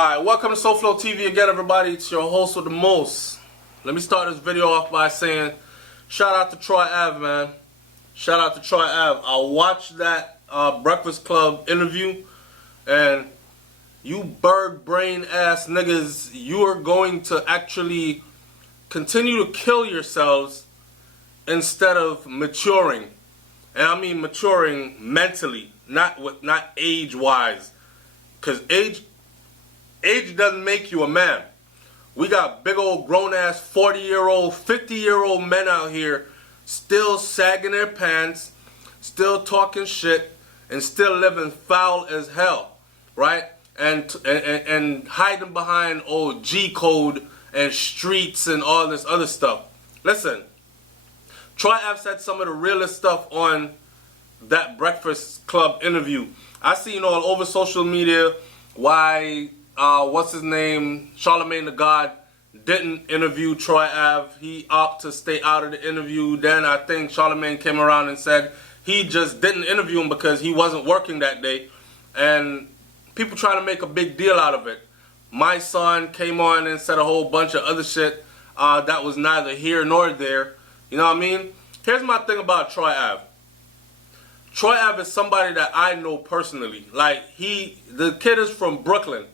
Alright, welcome to SoFlo TV again, everybody. It's your host with the most. Let me start this video off by saying shout out to Troy Ave, man. Shout out to Troy Ave. I watched that Breakfast Club interview, and you bird brain ass niggas, you are going to actually continue to kill yourselves instead of maturing. And I mean maturing mentally, not age-wise. Because age doesn't make you a man. We got big old grown-ass 40-year-old, 50-year-old men out here still sagging their pants, still talking shit, and still living foul as hell, right? And hiding behind old G code and streets and all this other stuff. Listen, Troy Ave said some of the realest stuff on that Breakfast Club interview. I seen all over social media why what's his name, Charlemagne the God, didn't interview Troy Ave. He opted to stay out of the interview. Then I think Charlemagne came around and said he just didn't interview him because he wasn't working that day. And people trying to make a big deal out of it. My son came on and said a whole bunch of other shit that was neither here nor there. You know what I mean? Here's my thing about Troy Ave. Troy Ave is somebody that I know personally. Like, the kid is from Brooklyn,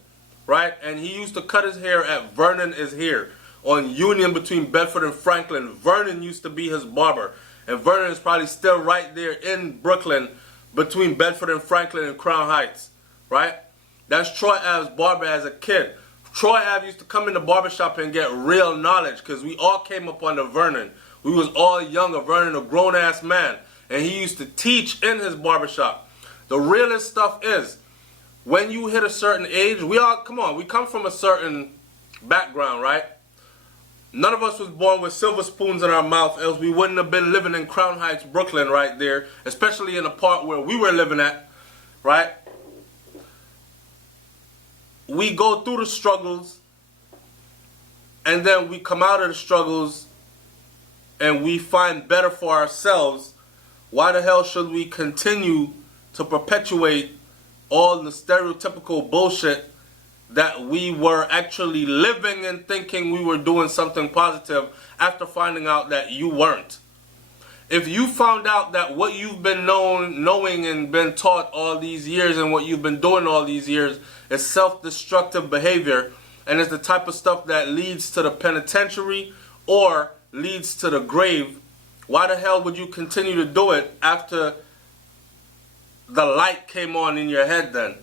right? And he used to cut his hair at Vernon is Here on Union between Bedford and Franklin. Vernon used to be his barber. And Vernon is probably still right there in Brooklyn between Bedford and Franklin and Crown Heights, right? That's Troy Ave's barber as a kid. Troy Ave used to come in the barbershop and get real knowledge because we all came up under Vernon. We was all younger. Vernon, a grown-ass man. And he used to teach in his barbershop. The realest stuff is, when you hit a certain age, we come from a certain background, right? None of us was born with silver spoons in our mouth, else we wouldn't have been living in Crown Heights, Brooklyn right there, especially in the part where we were living at, right? We go through the struggles, and then we come out of the struggles, and we find better for ourselves. Why the hell should we continue to perpetuate all the stereotypical bullshit that we were actually living and thinking we were doing something positive after finding out that you weren't? If you found out that what you've been knowing and been taught all these years and what you've been doing all these years is self-destructive behavior and is the type of stuff that leads to the penitentiary or leads to the grave, why the hell would you continue to do it after the light came on in your head then?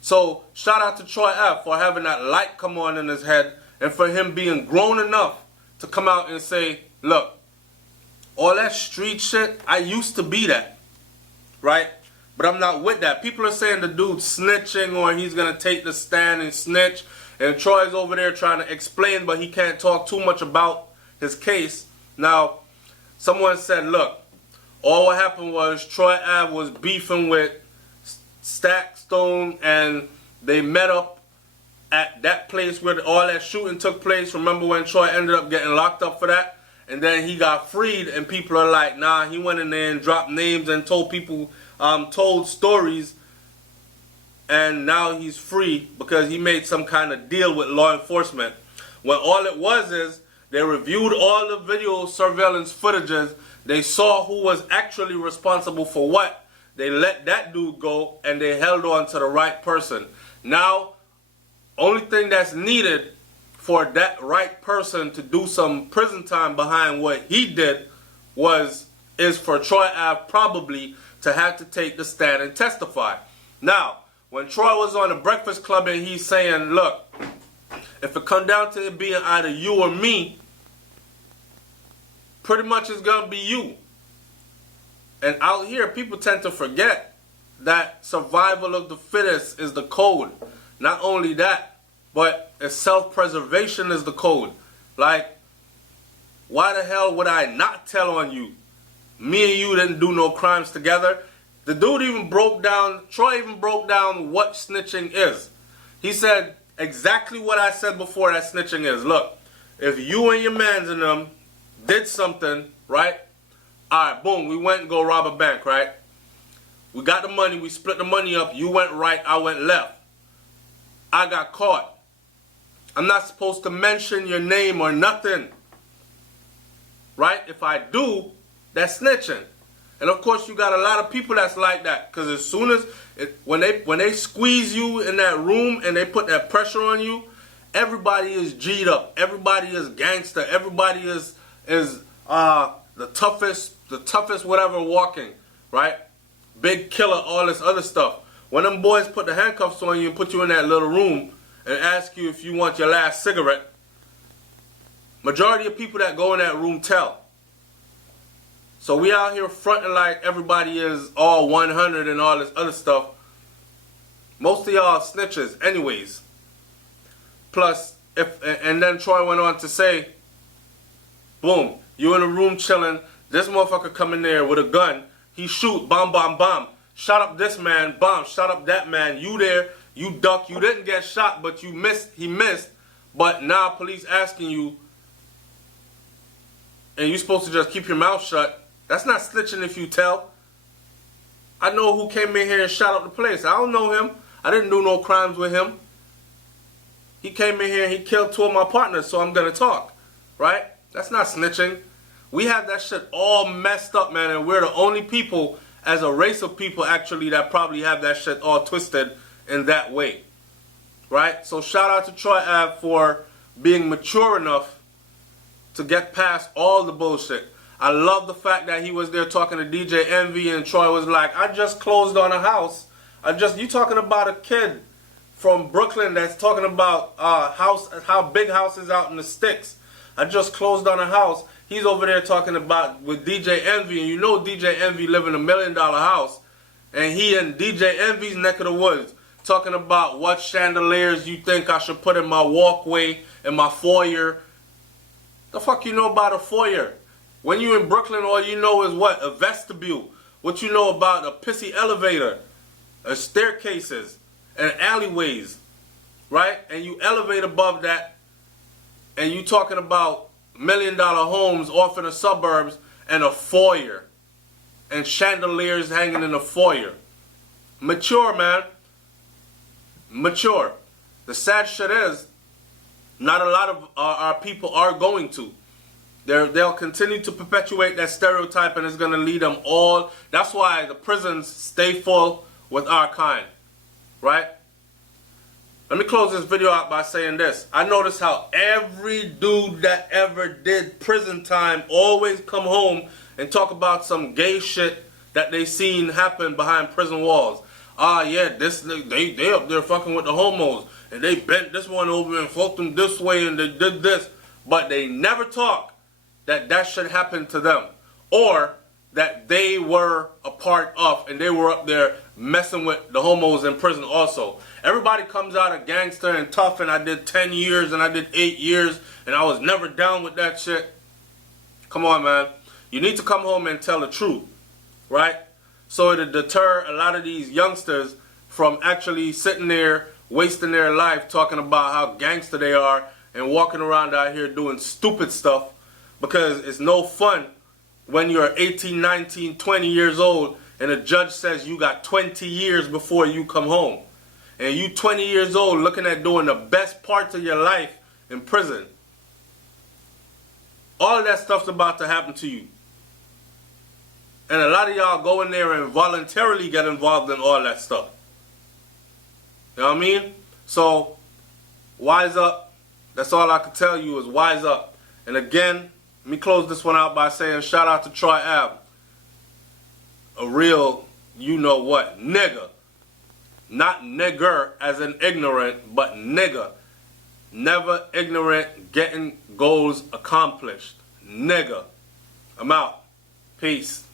So shout out to Troy Ave for having that light come on in his head and for him being grown enough to come out and say, look, all that street shit, I used to be that, right? But I'm not with that. People are saying the dude's snitching or he's going to take the stand and snitch. And Troy's over there trying to explain, but he can't talk too much about his case. Now, someone said, look, all what happened was Troy Ave was beefing with Taxstone and they met up at that place where all that shooting took place. Remember when Troy ended up getting locked up for that? And then he got freed and people are like, nah, he went in there and dropped names and told people, told stories, and now he's free because he made some kind of deal with law enforcement. When all it was is they reviewed all the video surveillance footages. They saw who was actually responsible for what. They let that dude go and they held on to the right person. Now, only thing that's needed for that right person to do some prison time behind what he did is for Troy Ave probably to have to take the stand and testify. Now, when Troy was on the Breakfast Club and he's saying, look, if it come down to it being either you or me, pretty much it's going to be you. And out here, people tend to forget that survival of the fittest is the code. Not only that, but self-preservation is the code. Like, why the hell would I not tell on you? Me and you didn't do no crimes together. The dude even broke down, Troy even broke down what snitching is. He said exactly what I said before that snitching is. Look, if you and your mans and them did something, right? Alright, boom, we went and go rob a bank, right? We got the money, we split the money up, you went right, I went left. I got caught. I'm not supposed to mention your name or nothing. Right? If I do, that's snitching. And of course, you got a lot of people that's like that. Because as soon as, when they squeeze you in that room and they put that pressure on you, everybody is G'd up. Everybody is gangster. Everybody is the toughest whatever walking. Right? Big killer, all this other stuff. When them boys put the handcuffs on you and put you in that little room and ask you if you want your last cigarette, majority of people that go in that room tell. So we out here fronting like everybody is all 100 and all this other stuff. Most of y'all snitches anyways. Plus, and then Troy went on to say, boom, you in a room chilling, this motherfucker come in there with a gun, he shoot, bomb, bomb, bomb. Shot up this man, bomb, shot up that man. You there, you duck, you didn't get shot, but you missed, he missed. But now police asking you, and you supposed to just keep your mouth shut. That's not snitching if you tell. I know who came in here and shot up the place. I don't know him. I didn't do no crimes with him. He came in here and he killed 2 of my partners, so I'm going to talk. Right? That's not snitching. We have that shit all messed up, man, and we're the only people as a race of people actually that probably have that shit all twisted in that way. Right? So shout out to Troy Ave for being mature enough to get past all the bullshit. I love the fact that he was there talking to DJ Envy and Troy was like, I just closed on a house. You talking about a kid from Brooklyn that's talking about how big houses out in the sticks. I just closed on a house. He's over there talking about with DJ Envy, and you know DJ Envy live in $1 million house, and he in DJ Envy's neck of the woods talking about what chandeliers you think I should put in my walkway, in my foyer. The fuck you know about a foyer? When you in Brooklyn, all you know is what? A vestibule. What you know about a pissy elevator, staircases, and alleyways, right? And you elevate above that, and you talking about $1 million homes off in the suburbs and a foyer, and chandeliers hanging in the foyer. Mature, man. Mature. The sad shit is, not a lot of our people are going to. They'll continue to perpetuate that stereotype, and it's going to lead them all. That's why the prisons stay full with our kind. Right? Let me close this video out by saying this. I notice how every dude that ever did prison time always come home and talk about some gay shit that they seen happen behind prison walls. Yeah, they up there fucking with the homos, and they bent this one over and fucked them this way, and they did this. But they never talk that shit happened to them, or that they were a part of, and they were up there messing with the homos in prison also. Everybody comes out a gangster and tough, and I did 10 years, and I did 8 years, and I was never down with that shit. Come on, man. You need to come home and tell the truth, right? So it'll deter a lot of these youngsters from actually sitting there, wasting their life talking about how gangster they are and walking around out here doing stupid stuff, because it's no fun when you're 18, 19, 20 years old and a judge says you got 20 years before you come home. And you 20 years old looking at doing the best parts of your life in prison. All of that stuff's about to happen to you. And a lot of y'all go in there and voluntarily get involved in all that stuff. You know what I mean? So, wise up. That's all I can tell you is wise up. And again, let me close this one out by saying shout out to Troy Ave. A real, you know what, nigga. Not nigger as in ignorant, but nigga. Never ignorant, getting goals accomplished. Nigga. I'm out. Peace.